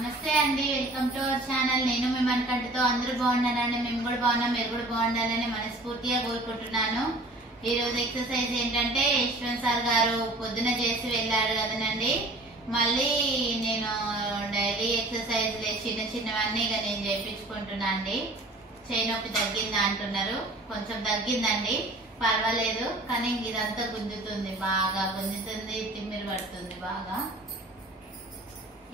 నమస్తే అండి, welcome to our channel. నేను మీ మనకంటతో అందరూ బాగున్నానండి. మేము కూడా బాగున్నాం, మీరు కూడా బాగుండాలని మనస్ఫూర్తిగా కోరుకుంటున్నాను. ఈ రోజు ఎక్సర్సైజ్ ఏంటంటే యశ్వంత్ సార్ గారు పొద్దున చేసి వెళ్ళారు కదనండి. మళ్ళీ నేను డైలీ ఎక్సర్సైజ్ చిన్న చిన్నవన్నీ ఇక నేను చేయించుకుంటున్నా అండి. చేయి నొప్పి తగ్గిందా అంటున్నారు, కొంచెం తగ్గిందండి, పర్వాలేదు. కానీ ఇదంతా గుంజుతుంది, బాగా గుంజుతుంది, తిమ్మిరి పడుతుంది బాగా.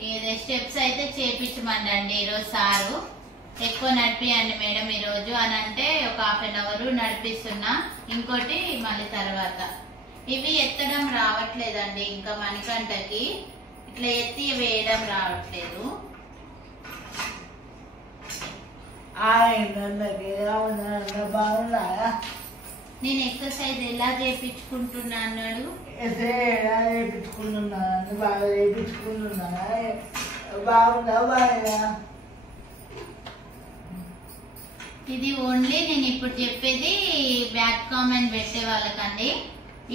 ఈ స్టెప్స్ అయితే చేపించమండి ఈరోజు సారు. ఎక్కువ నడిపియండి మేడం ఈరోజు అని అంటే ఒక హాఫ్ అన్ అవర్ నడిపిస్తున్నా. ఇంకోటి మళ్ళీ తర్వాత ఇవి ఎత్తడం రావట్లేదండి, ఇంకా మణికంటకి ఇట్లా ఎత్తి వేయడం రావట్లేదు. నేను ఎక్సర్సైజ్ ఎలా చేయించుకుంటున్నా అన్నాడు. ఇది ఓన్లీ నేను ఇప్పుడు చెప్పేది బ్యాక్ కామెంట్ పెట్టే వాళ్ళకండి.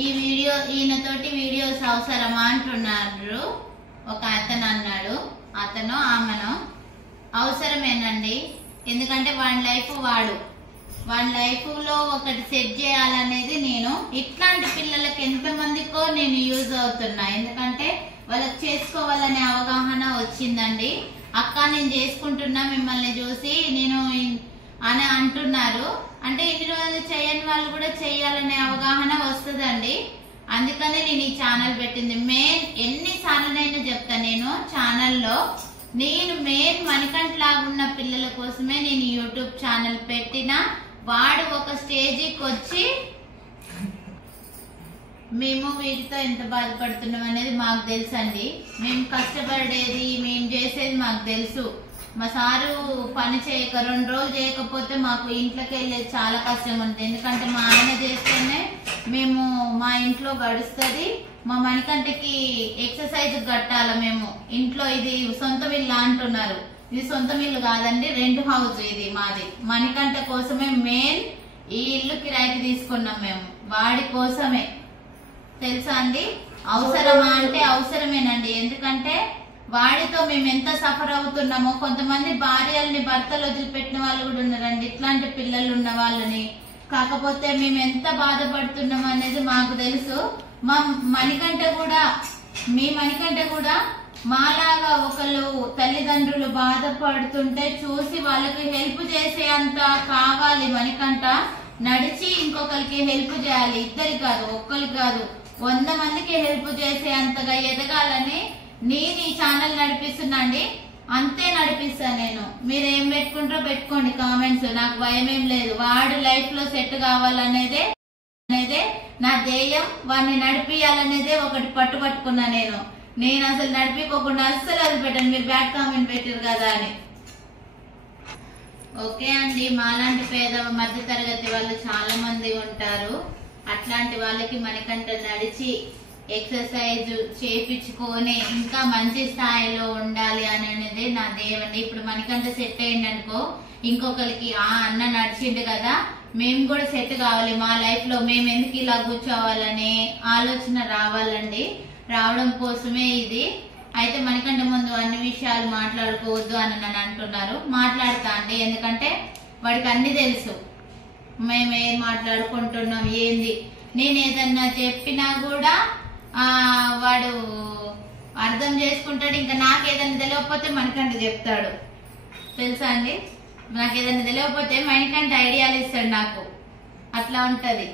ఈ వీడియో ఈయనతోటి వీడియోస్ అవసరమా అంటున్నారు ఒక అతను అన్నాడు. అతను ఆమెను అవసరమేనండి, ఎందుకంటే వాడి లైఫ్ లో ఒకటి సెట్ చేయాలనేది నేను ఇట్లాంటి పిల్లలకి ఎంతమందికో నేను యూజ్ అవుతున్నా. ఎందుకంటే వాళ్ళకి చేసుకోవాలనే అవగాహన వచ్చిందండి. అక్క నేను చేసుకుంటున్నా మిమ్మల్ని చూసి నేను అని అంటున్నారు. అంటే ఇన్ని రోజులు చేయని వాళ్ళు కూడా చేయాలనే అవగాహన వస్తుందండి. అందుకనే నేను ఈ ఛానల్ పెట్టింది. మెయిన్ ఎన్నిసార్లునైనా చెప్తా, నేను ఛానల్లో నేను మెయిన్ మణికంఠ లాగా ఉన్న పిల్లల కోసమే నేను యూట్యూబ్ ఛానల్ పెట్టినా. వాడు ఒక స్టేజికి వచ్చి మేము వీటితో ఎంత బాధపడుతున్నాం అనేది మాకు తెలుసు అండి. మేము కష్టపడేది, మేము చేసేది మాకు తెలుసు. మా సారు పని చేయక 2 రోజులు చేయకపోతే మాకు ఇంట్లోకి వెళ్ళేది చాలా కష్టం ఉంటుంది. ఎందుకంటే మా ఆయన చేస్తేనే మేము మా ఇంట్లో గడుస్తుంది. మా మణికంఠకి ఎక్సర్సైజ్ కట్టాల మేము ఇంట్లో. ఇది సొంత ఇల్లు అంటున్నారు, ఇది సొంత ఇల్లు కాదండి, రెంట్ హౌస్ ఇది మాది. మణికంఠ కోసమే మెయిన్ ఈ ఇల్లు కిరాయికి తీసుకున్నాం మేము, వాడి కోసమే. తెలుసా అండి, అవసరమా అంటే అవసరమేనండి. ఎందుకంటే వాడితో మేము ఎంత సఫర్ అవుతున్నామో. కొంతమంది భార్యల్ని భర్తలు వదిలిపెట్టిన వాళ్ళు కూడా ఉన్నారండి, ఇట్లాంటి పిల్లలు ఉన్న వాళ్ళని. కాకపోతే మేము ఎంత బాధపడుతున్నాం అనేది మాకు తెలుసు. మా మణికంఠ కూడా, మీ మణికంఠ కూడా మాలాగా ఒకళ్ళు తల్లిదండ్రులు బాధపడుతుంటే చూసి వాళ్ళకి హెల్ప్ చేసే అంత కావాలి. మణికంఠ నడిచి ఇంకొకరికి హెల్ప్ చేయాలి, ఇద్దరికి కాదు, ఒక్కరికి కాదు, 100 మందికి హెల్ప్ చేసే అంతగా ఎదగాలని నేను ఈ ఛానల్ నడిపిస్తున్నాండి. అంతే నడిపిస్తా నేను. మీరు ఏం పెట్టుకుంటారో పెట్టుకోండి కామెంట్స్, నాకు భయం ఏం లేదు. వాడు లైఫ్ లో సెట్ కావాలనేదే నా ధ్యేయం. వాడిని నడిపియాలనేదే ఒకటి పట్టుకున్నా నేను అసలు నడిపిపోకుండా అస్సలు వదిలిపెట్టాను. మీరు బ్యాక్ కామెంట్ పెట్టారు కదా అని. ఓకే అండి, మాలాంటి పేద మధ్య తరగతి వాళ్ళు చాలా మంది ఉంటారు. అట్లాంటి వాళ్ళకి మణికంఠ నడిచి ఎక్సర్సైజ్ చేపించుకొని ఇంకా మంచి స్థాయిలో ఉండాలి అనేది నా ధ్యేయం. ఇప్పుడు మణికంఠ సెట్ అయ్యింది అనుకో, ఇంకొకరికి ఆ అన్న నడిచిండు కదా, మేము కూడా సెట్ కావాలి. మా లైఫ్ లో మేము ఎందుకు ఇలా కూర్చోవాలనే ఆలోచన రావాలండి. రావడం కోసమే ఇది. అయితే మణికంఠ ముందు అన్ని విషయాలు మాట్లాడుకోవద్దు అని నన్ను అంటున్నారు. మాట్లాడతా అండి, ఎందుకంటే వాడికి అన్ని తెలుసు. మేము ఏం మాట్లాడుకుంటున్నాం ఏంది. నేను ఏదన్నా చెప్పినా కూడా వాడు అర్థం చేసుకుంటాడు. ఇంకా నాకు ఏదైనా తెలియకపోతే మణికంఠ చెప్తాడు. తెలుసా అండి, నాకు ఏదైనా తెలియకపోతే మణికంఠ ఐడియాలు ఇస్తాడు నాకు. అట్లా ఉంటది.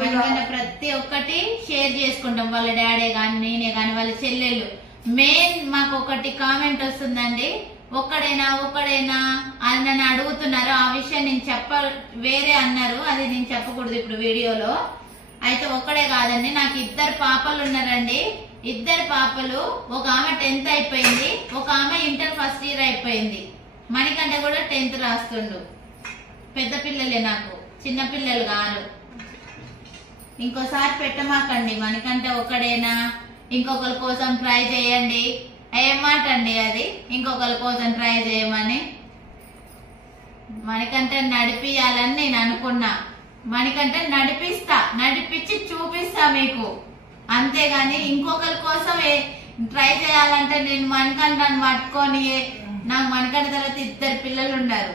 మణికంఠ ప్రతి ఒక్కటి షేర్ చేసుకుంటాం, వాళ్ళ డాడీ గాని నేనే గాని వాళ్ళ చెల్లెళ్ళు. మెయిన్ మాకు ఒకటి కామెంట్ వస్తుందండి, ఒక్కడైనా అని నన్ను అడుగుతున్నారు. ఆ విషయం నేను వేరే అన్నారు, అది నేను చెప్పకూడదు ఇప్పుడు వీడియోలో. అయితే ఒక్కడే కాదండి, నాకు 2 పాపలు ఉన్నారండి. 2 పాపలు, ఒక ఆమె 10th అయిపోయింది, ఒక ఆమె ఇంటర్ ఫస్ట్ ఇయర్ అయిపోయింది. మణికంఠ కూడా 10th రాస్తుండు. పెద్ద పిల్లలే, నాకు చిన్న పిల్లలు కాదు. ఇంకోసారి పెట్టమాకండి, మణికంఠ ఒక్కడేనా, ఇంకొకరి కోసం ట్రై చేయండి. ఏం మాట అండి అది, ఇంకొకరి కోసం ట్రై చేయమని. మణికంఠ నడిపియాలని నేను అనుకున్నా. మణికంఠ నడిపించి చూపిస్తా మీకు. అంతేగాని ఇంకొకరి కోసం ట్రై చేయాలంటే నేను మణికంఠను పట్టుకొని, నాకు మణికంఠ తర్వాత 2 పిల్లలు ఉన్నారు.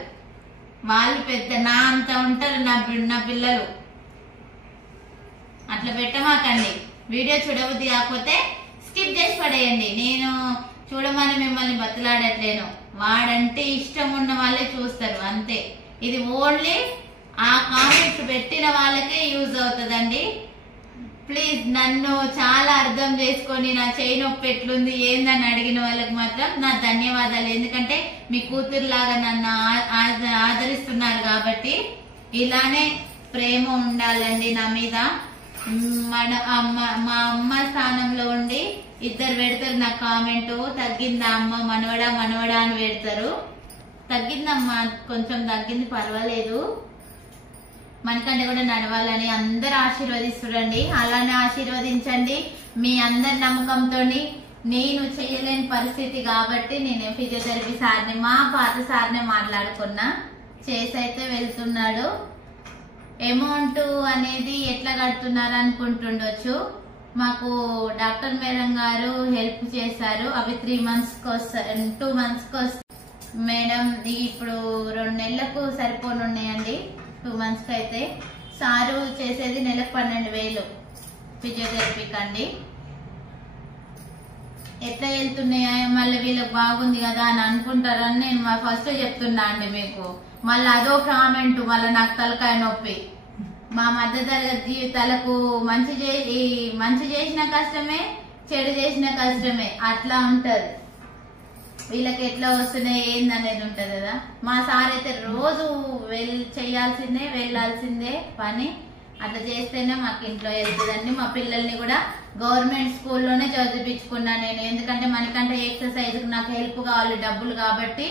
వాళ్ళు పెద్ద నా అంత ఉంటారు నా పిల్లలు. అట్లా పెట్టమాకండి. వీడియో చూడబుద్ది కాకపోతే స్కిప్ చేసి పడేయండి. నేను చూడమని మిమ్మల్ని బతులాడట్లేను. వాడంటే ఇష్టం ఉన్న వాళ్ళే చూస్తారు అంతే. ఇది ఓన్లీ ఆ కామెంట్స్ పెట్టిన వాళ్ళకే యూజ్ అవుతుందండి. ప్లీజ్ నన్ను చాలా అర్థం చేసుకొని నా చేయి నొప్పి ఎట్లుంది ఏందని అడిగిన వాళ్ళకి మాత్రం నా ధన్యవాదాలు. ఎందుకంటే మీ కూతురులాగా నన్ను ఆదరిస్తున్నారు కాబట్టి ఇలానే ప్రేమ ఉండాలండి నా మీద. మా అమ్మ స్థానంలో ఉండి 2 పెడతారు నాకు కామెంట్, తగ్గిందా అమ్మ, మనవడా అని పెడతారు. తగ్గిందమ్మా, కొంచెం తగ్గింది, పర్వాలేదు. మనకంటే కూడా నడవాలని అందరు ఆశీర్వదిస్తురండి. అలానే ఆశీర్వదించండి. మీ అందరి నమ్మకంతో నేను చేయలేని పరిస్థితి కాబట్టి నేను ఫిజియోథెరపీ సార్ని, మా పాత సార్ని మాట్లాడుకున్నా, చేసైతే వెళ్తున్నాడు. అమౌంట్ అనేది ఎట్లా కడుతున్నారు అనుకుంటుండొచ్చు. మాకు డాక్టర్ మేడం గారు హెల్ప్ చేశారు. అవి 3 మంత్స్కి వస్తాయి, 2 మంత్స్కి వస్తాయి మేడం. ఇప్పుడు 2 నెలలకు సరిపోనున్నాయండి. 2 మంత్స్కి అయితే సారు చేసేది నెలకు 12,000 ఫిజియోథెరపీకి అండి. ఎట్లా వెళ్తున్నాయా మళ్ళీ వీళ్ళకి బాగుంది కదా అని అనుకుంటారని నేను ఫస్ట్ చెప్తున్నా అండి మీకు. మళ్ళీ అదో కామెంట్, మళ్ళీ నాకు తలకాయ నొప్పి. మా మధ్య తరగతి జీవితాలకు మంచి చేసిన కష్టమే, చెడు చేసిన కష్టమే, అట్లా ఉంటది. వీళ్ళకి ఎట్లా వస్తున్నాయి ఏందనేది ఉంటది కదా. మా సార్ అయితే రోజు చేయాల్సిందే, వెళ్లాల్సిందే పని. అట్లా చేస్తేనే మాకు ఇంట్లో వెళ్తుందండి. మా పిల్లల్ని కూడా గవర్నమెంట్ స్కూల్లోనే చదివించుకున్నా నేను. ఎందుకంటే మనకంటే ఎక్సర్సైజ్ నాకు హెల్ప్ కావాలి, డబ్బులు కాబట్టి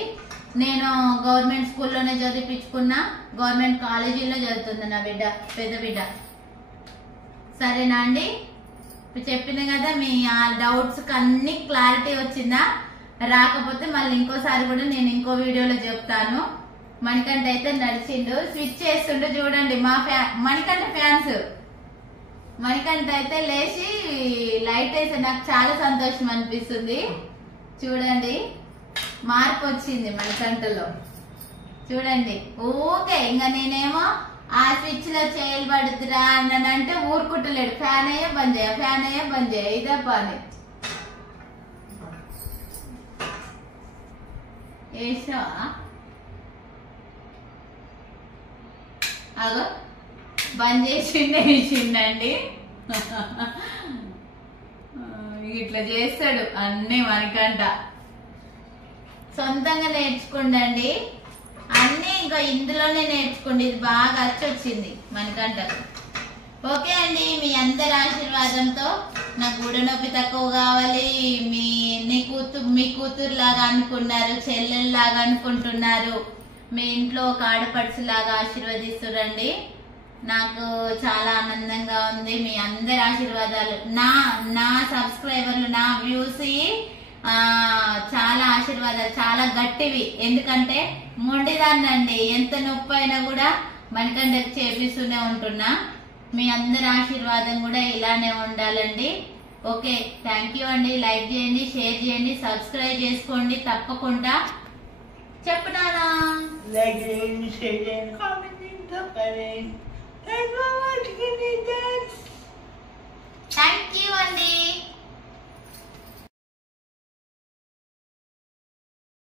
నేను గవర్నమెంట్ స్కూల్లోనే చదివించుకున్నా. గవర్నమెంట్ కాలేజీలో చదువుతుంది నా బిడ్డ, పెద్ద బిడ్డ. సరేనా అండి, చెప్పిన కదా మీ ఆ డౌట్స్ అన్ని క్లారిటీ వచ్చిందా? రాకపోతే మళ్ళీ ఇంకోసారి కూడా నేను ఇంకో వీడియోలో చెప్తాను. మణికంఠ అయితే నడిచిండు, స్విచ్ చేస్తుండే చూడండి. మణికంఠ ఫ్యాన్స్. మణికంఠ అయితే లేచి లైట్ వేస్తే నాకు చాలా సంతోషం అనిపిస్తుంది. చూడండి మార్పు వచ్చింది మణికంఠలో. చూడండి ఓకే. ఇంకా నేనేమో ఆ స్విచ్ లో చేయలు పడుతురా అన్నానంటే ఊరుకుంటలేడు. ఫ్యాన్ అయ్యే బంద్ చేయ, ఫ్యాన్ అయ్యే బంద్ చేయ, ఇదే పని. వేసావా? అగో బంద్ చేసిండండి. ఇట్లా చేస్తాడు అన్ని మణికంఠ. సొంతంగా నేర్చుకోండి అన్ని. ఇంకా ఇందులోనే నేర్చుకోండి. ఇది బాగా వచ్చింది మణికంఠ. ఓకే అండి, మీ అందరి ఆశీర్వాదంతో నాకు గుడ నొప్పి తక్కువ కావాలి. మీ కూతురు లాగా అనుకున్నారు, చెల్లెల్లాగా అనుకుంటున్నారు. మీ ఇంట్లో ఒక ఆడపడుచు లాగా ఆశీర్వదిస్తురండి. నాకు చాలా ఆనందంగా ఉంది. మీ అందరి ఆశీర్వాదాలు, నా సబ్స్క్రైబర్లు, నా వ్యూస్ చాలా ఆశీర్వాదాలు, చాలా గట్టివి. ఎందుకంటే మొండిదాన్నండి, ఎంత నొప్పి అయినా కూడా మణికంఠకి చేపిస్తూనే ఉంటున్నా. మీ అందరి ఆశీర్వాదం కూడా ఇలానే ఉండాలండి. ఓకే, థ్యాంక్ యూ అండి. లైక్ చేయండి, షేర్ చేయండి, సబ్స్క్రైబ్ చేసుకోండి తప్పకుండా. చెప్పునానా? లైక్ చేయండి, షేర్ చేయండి, కామెంట్ చేయండి తప్పని. థ్యాంక్ యూ అండి.